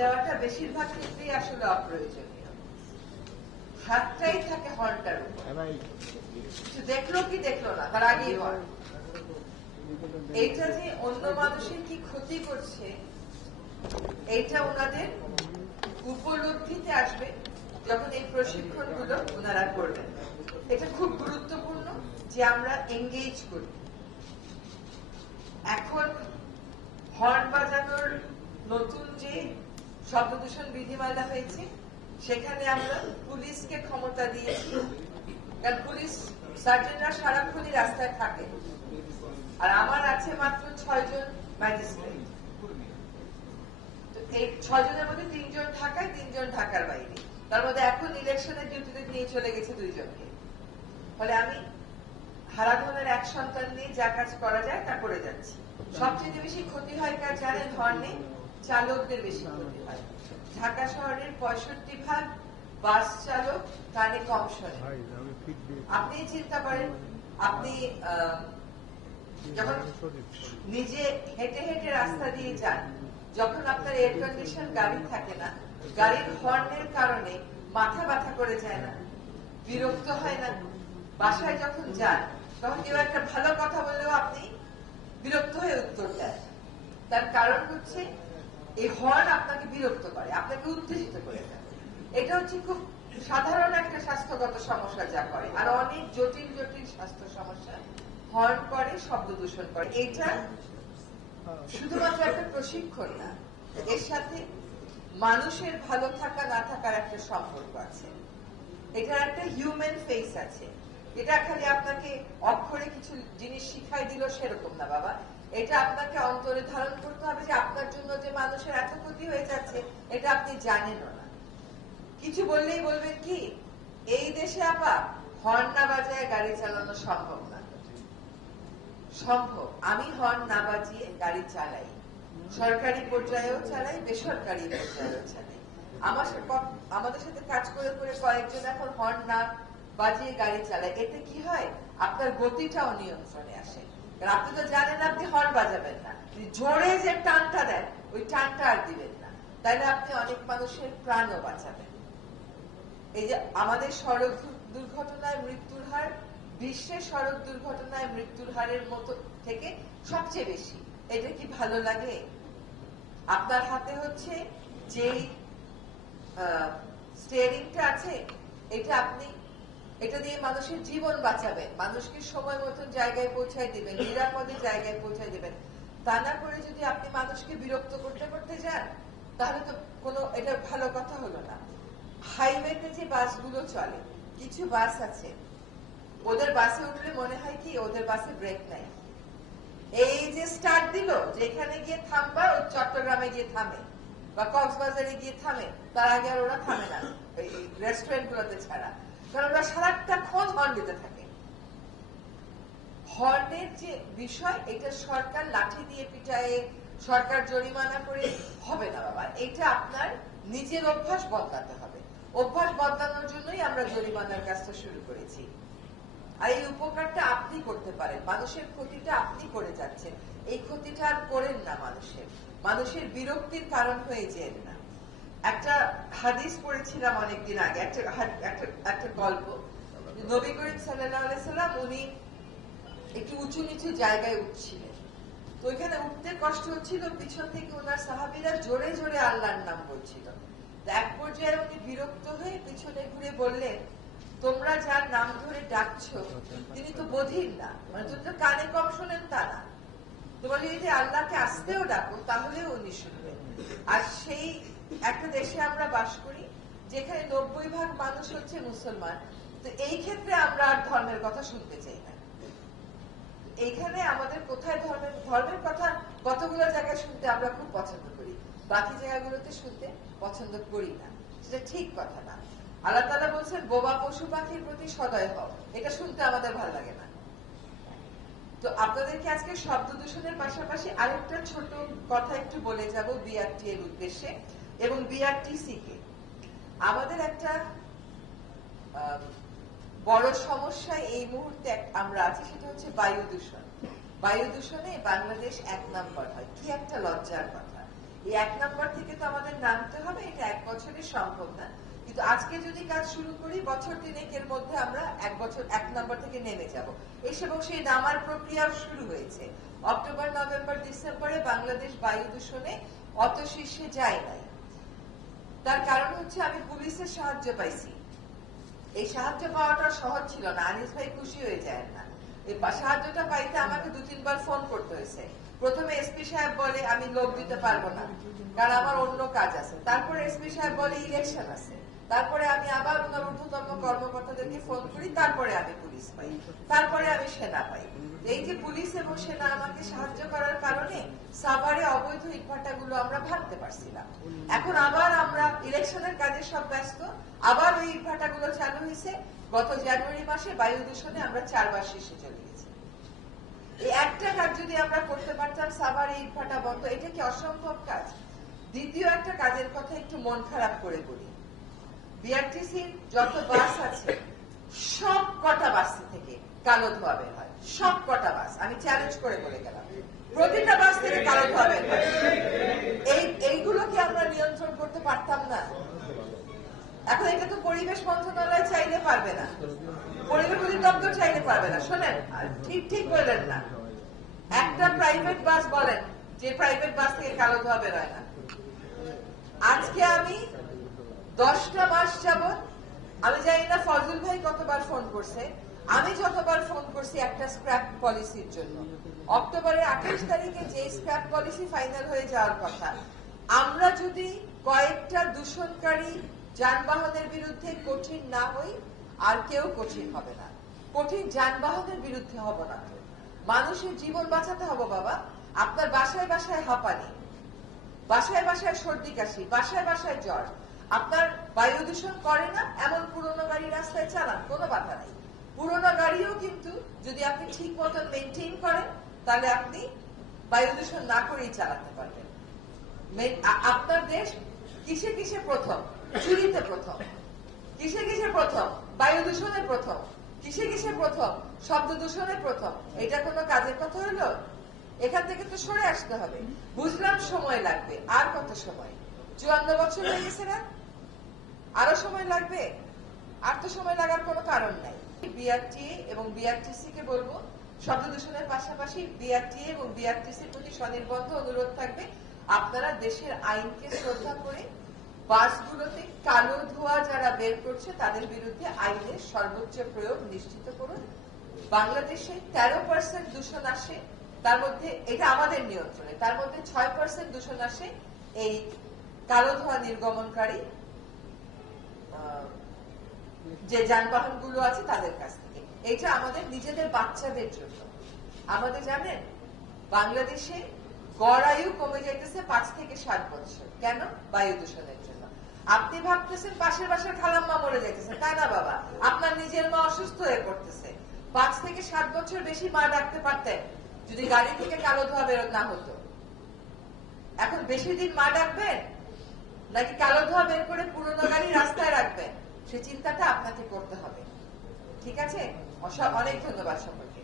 দেওয়াটা বেশিরভাগ ক্ষেত্রেই আসলে অপ্রয়োজনীয়। হাতটাই থাকে হর্নটার উপর, দেখলো কি দেখলো না তার আগেই হর্ন। এইটা যে অন্য মানুষের কি ক্ষতি করছে এইটা ওনাদের উপলব্ধিতে আসবে যখন এই প্রশিক্ষণগুলো ওনারা করবেন। এটা খুব গুরুত্বপূর্ণ যে আমরা এঙ্গেজ করি। এখন হর্ন বাজানোর নতুন যে শব্দ দূষণ বিধিমালা হয়েছে সেখানে আমরা পুলিশকে ক্ষমতা দিয়েছি, কারণ পুলিশ সার্জনরা সারাক্ষণই রাস্তায় থাকে, আর আমার আছে মাত্র 6 জন ম্যাজিস্ট্রেট। এই 6 জনের মধ্যে 3 জন ঢাকায়, 3 জন ঢাকার বাইরে। তার মধ্যে এখন ইলেকশনের ডিউটিতে নিয়ে চলে গেছে 2 জনকে। ফলে আমি হারাধনের এক সন্তান নিয়ে যা কাজ করা যায় তা করে যাচ্ছি। সবচেয়ে বেশি ক্ষতি হয় কার জানেন? হর্নে চালকদের বেশি ক্ষতি হয়। ঢাকা শহরের 65% বাস চালক কানে কম শোনে। আপনি চিন্তা করেন, আপনি যখন নিজে হেঁটে হেঁটে রাস্তা দিয়ে যান, যখন আপনার এয়ার কন্ডিশন গাড়ি থাকে না, গাড়ির হর্নের কারণে মাথা ব্যথা করে যায় না, বিরক্ত হয় না? বাসায় যখন যান তখন কেউ একটা ভালো কথা বললেও আপনি বিরক্ত হয়ে উত্তর দেন। তার কারণ হচ্ছে এই হর্ন আপনাকে বিরক্ত করে, আপনাকে উত্তেজিত করে দেয়। এটা হচ্ছে খুব সাধারণ একটা স্বাস্থ্যগত সমস্যা যা করে, আর অনেক জটিল জটিল স্বাস্থ্য সমস্যা হর্ন করে, শব্দ দূষণ করে। এটা শুধুমাত্র একটা প্রশিক্ষণ না, এর সাথে মানুষের ভালো থাকা না থাকার একটা সম্পর্ক আছে। এটার একটা হিউম্যান ফেস আছে। এটা খালি আপনাকে অক্ষরে কিছু জিনিস শিখাই দিল সেরকম না বাবা, এটা আপনাকে অন্তরে ধারণ করতে হবে যে আপনার জন্য যে মানুষের এত ক্ষতি হয়ে যাচ্ছে এটা আপনি জানেনও না। কিছু বললেই বলবেন কি, এই দেশে আপা হর্ন না বাজায় গাড়ি চালানো সম্ভব না। সম্ভব। আমি হর্ন না বাজিয়ে গাড়ি চালাই, সরকারি পর্যায়েও চালাই, বেসরকারি পর্যায়েও চালাই। আমাদের সাথে কাজ করে করে কয়েকজন এখন হর্ন না বাজিয়ে গাড়ি চালায়। এতে কি হয়? আপনার গতিটাও নিয়ন্ত্রণে আসে। কারণ আপনি তো জানেন আপনি হর্ন বাজাবেন না, জোরে যে টানটা দেন ওই টানটা আর দিবেন না, তাইলে আপনি অনেক মানুষের প্রাণও বাঁচাবেন। এই যে আমাদের সড়ক দুর্ঘটনায় মৃত্যুর হার বিশ্বের সড়ক দুর্ঘটনায় মৃত্যুর হারের মতো থেকে সবচেয়ে বেশি। এটা কি ভালো লাগে? আপনার হাতে হচ্ছে যে স্টিয়ারিংটা আছে, এটা দিয়ে মানুষের জীবন বাঁচাবেন, মানুষকে সময় মতন জায়গায় পৌঁছায় দিবেন, নিরাপদে জায়গায় পৌঁছায় দিবেন। তা না করে যদি আপনি মানুষকে বিরক্ত করতে করতে যান তাহলে তো এটা ভালো কথা হলো না। হাইওয়েতে যে বাসগুলো চলে, কিছু বাস আছে ওদের বাসে উঠলে মনে হয় কি ওদের বাসে ব্রেক নাই। এই যে স্টার্ট দিল, যেখানে গিয়ে থামবা ও চট্টগ্রামে গিয়ে থামে বা কক্সবাজারে গিয়ে থামে, তার আগে আর ওরা থামে না রেস্টুরেন্ট গুলোতে ছাড়া, কারণ ওরা সারাক্ষণ হর্ন দিতে থাকে। হর্নের যে বিষয়, এটা সরকার লাঠি দিয়ে পিটায়ে, সরকার জরিমানা করে হবে না বাবা। এটা আপনার নিজের অভ্যাস বদলাতে হবে। অভ্যাস বদলানোর জন্যই আমরা জরিমানার কাজটা শুরু করেছি। আর এই উপকারটা আপনি করতে পারেন, মানুষের ক্ষতিটা আপনি করে যাচ্ছেন, এই ক্ষতিটা আর করেন না। মানুষের বিরক্তির কারণ হয়ে যেন না। একটা হাদিস পড়েছিলাম অনেকদিন আগে, একটা গল্প। নবী করিম সাল্লাল্লাহু আলাইহি সাল্লাম উনি একটু উঁচু নিচু জায়গায় উঠছিলেন, তো ওইখানে উঠতে কষ্ট হচ্ছিল, পিছন থেকে ওনার সাহাবীরা জোরে জোরে আল্লাহর নাম বলছিল। এক পর্যায়ে উনি বিরক্ত হয়ে পিছনে ঘুরে বললেন, তোমরা যার নাম ধরে ডাকছো তিনি তো বধির না, মানে তুমি তো কানে কম শোনেন তা না, তোমরা যদি আল্লাহকে আসতেও ডাকো তাহলেও উনি শুনবেন। আর সেই একটা দেশে আমরা বাস করি যেখানে 90% মানুষ হচ্ছে মুসলমান, তো এই ক্ষেত্রে আমরা আর ধর্মের কথা শুনতে চাই না। এইখানে আমাদের কোথায় ধর্মের কথা কতগুলো জায়গায় শুনতে আমরা খুব পছন্দ করি, বাকি জায়গাগুলোতে শুনতে পছন্দ করি না, সেটা ঠিক কথা না। আল্লাহ তাআলা বলছেন বোবা পশু পাখির প্রতি সদয় হও, এটা শুনতে আমাদের ভালো লাগে না। তো আপনাদেরকে আজকে শব্দ দূষণের পাশাপাশি আরেকটা ছোট কথা একটু বলে যাব বিআরটি এর উদ্দেশ্যে এবং বিআরটিসি কে। আমাদের একটা বড় সমস্যা এই মুহূর্তে আমরা আছি, সেটা হচ্ছে বায়ু দূষণ। বায়ু দূষণে বাংলাদেশ 1 নম্বর হয়, কি একটা লজ্জার কথা। এই 1 নম্বর থেকে তো আমাদের নামতে হবে, এটা 1 বছরে সম্ভব না, কিন্তু আজকে যদি কাজ শুরু করি বছর 3 মধ্যে আমরা 1 নম্বর থেকে নেমে যাব। এবং সেই নামার প্রক্রিয়া শুরু হয়েছে। অক্টোবর, নভেম্বর, ডিসেম্বরে বাংলাদেশ বায়ু দূষণে অত শীর্ষে যায় নাই। তার কারণ হচ্ছে আমি পুলিশের সাহায্য পাইছি। এই সাহায্য পাওয়াটা সহজ ছিল না, আনিস ভাই খুশি হয়ে যায় না। এই সাহায্যটা পাইতে আমাকে 2-3 বার ফোন করতে হয়েছে। প্রথমে এসপি সাহেব বলে আমি লোক দিতে পারবো না, কারণ আমার অন্য কাজ আছে। তারপরে এসপি সাহেব বলে ইলেকশন আছে। তারপরে আমি আবার ওনার ঊর্ধ্বতম কর্মকর্তাদেরকে ফোন করি, তারপরে আমি পুলিশ পাই, তারপরে আমি সেনা পাই। এই যে পুলিশ এবং সেনা আমাকে সাহায্য করার কারণে সাভারে অবৈধ ইটভাটাগুলো আমরা ভাঙতে পারছিলাম। এখন আবার আমরা ইলেকশনের কাজে সব ব্যস্ত, আবার ওই ইটভাটাগুলো চালু হয়েছে। গত জানুয়ারি মাসে বায়ু দূষণে আমরা 4 বার শীর্ষে চলে গেছি। এই একটা কাজ যদি আমরা করতে পারতাম, সাভারে ইটভাটা বন্ধ, এটা কি অসম্ভব কাজ? দ্বিতীয় একটা কাজের কথা একটু মন খারাপ করে বলি। বিআরটিসির যত বাস আছে সব কটা বাস থেকে কালো ধোঁয়া বের হয়, সব কটা বাস, আমি চ্যালেঞ্জ করে বলে গেলাম, প্রতিটা বাস থেকে কালো ধোঁয়া বের হয়। এইগুলো কি আমরা নিয়ন্ত্রণ করতে পারতাম না? এখন এটা তো পরিবেশ মন্ত্রণালয় চাইলে পারবে না, পরিবেশ অধিদপ্তর চাইলে পারবে না। শোনেন, ঠিক বললেন না। একটা প্রাইভেট বাস বলেন যে প্রাইভেট বাস থেকে কালো ধোঁয়া বের হয় না। আজকে আমি 10টা মাস যাবত, আমি জানি না ফজল ভাই কতবার ফোন করছে, আমি যতবার ফোন করছি একটা স্ক্র্যাপ পলিসির জন্য। অক্টোবরের 28 তারিখে যে স্ক্র্যাপ পলিসি ফাইনাল হয়ে যাওয়ার কথা, আমরা যদি কয়েকটা দূষণকারী যানবাহনের বিরুদ্ধে কঠিন না হই, আর কেউ কঠিন হবে না। কঠিন যানবাহনের বিরুদ্ধে হব না তো, মানুষের জীবন বাঁচাতে হবে বাবা। আপনার বাসায় বাসায় হাঁপানি, বাসায় বাসায় সর্দি কাশি, বাসায় বাসায় জ্বর, আপনার বায়ু দূষণ করে না এমন পুরোনো গাড়ি রাস্তায় চালান, কোনো বাধা নেই। পুরোনো গাড়িও কিন্তু যদি আপনি ঠিক মতন মেনটেন করেন, তাহলে আপনি বায়ু দূষণ না করেই চালাতে পারবেন। আপনার দেশ কিসে কিসে প্রথম? চুরিতে প্রথম। কিসে কিসে প্রথম? বায়ু দূষণে প্রথম। কিসে কিসে প্রথম? শব্দ দূষণে প্রথম। এটা কোনো কাজের কথা হলো? এখান থেকে তো সরে আসতে হবে। বুঝলাম সময় লাগবে, আর কত সময়? 54 বছর হয়ে গেছে না? আরো সময় লাগবে? আর তো সময় লাগার কোনো কারণ নাই। বিআরটিএ এবং বিআরটিসি কে বলবো, শব্দ দূষণের পাশাপাশি বিআরটিএ এবং বিআরটিসির প্রতি স্বনির্বন্ধ অনুরোধ থাকবে, আপনারা দেশের আইনকে শ্রদ্ধা করে বাসগুলোতে কালো ধোঁয়া যারা বের করছে তাদের বিরুদ্ধে আইনের সর্বোচ্চ প্রয়োগ নিশ্চিত করুন। বাংলাদেশে 13% দূষণ আসে, তার মধ্যে এটা আমাদের নিয়ন্ত্রণে, তার মধ্যে 6% দূষণ আসে এই কালো ধোঁয়া নির্গমনকারী যে যানবাহন গুলো আছে তাদের কাছ থেকে। এটা আমাদের নিজেদের বাচ্চাদের জন্য। আমাদের জানেন বাংলাদেশে গড় আয়ু কমে যাইতেছে 5 থেকে 7 বছর। কেন? বায়ু দূষণের জন্য। আপনি ভাবতেছেন পাশের বাসার খালাম্মা মরে যাইতেছে, তা না বাবা, আপনার নিজের মা অসুস্থ হয়ে পড়তেছে। 5 থেকে 7 বছর বেশি মা ডাকতে পারতেন যদি গাড়ি থেকে কালো ধোঁয়া বের না হতো। এখন বেশি দিন মা ডাকবেন নাকি কালো ধোঁয়া বের করে পুরোনো গাড়ি রাস্তায় রাখবেন? সে চিন্তাটা আপনাকে করতে হবে। ঠিক আছে? অনেক ধন্যবাদ সকলকে।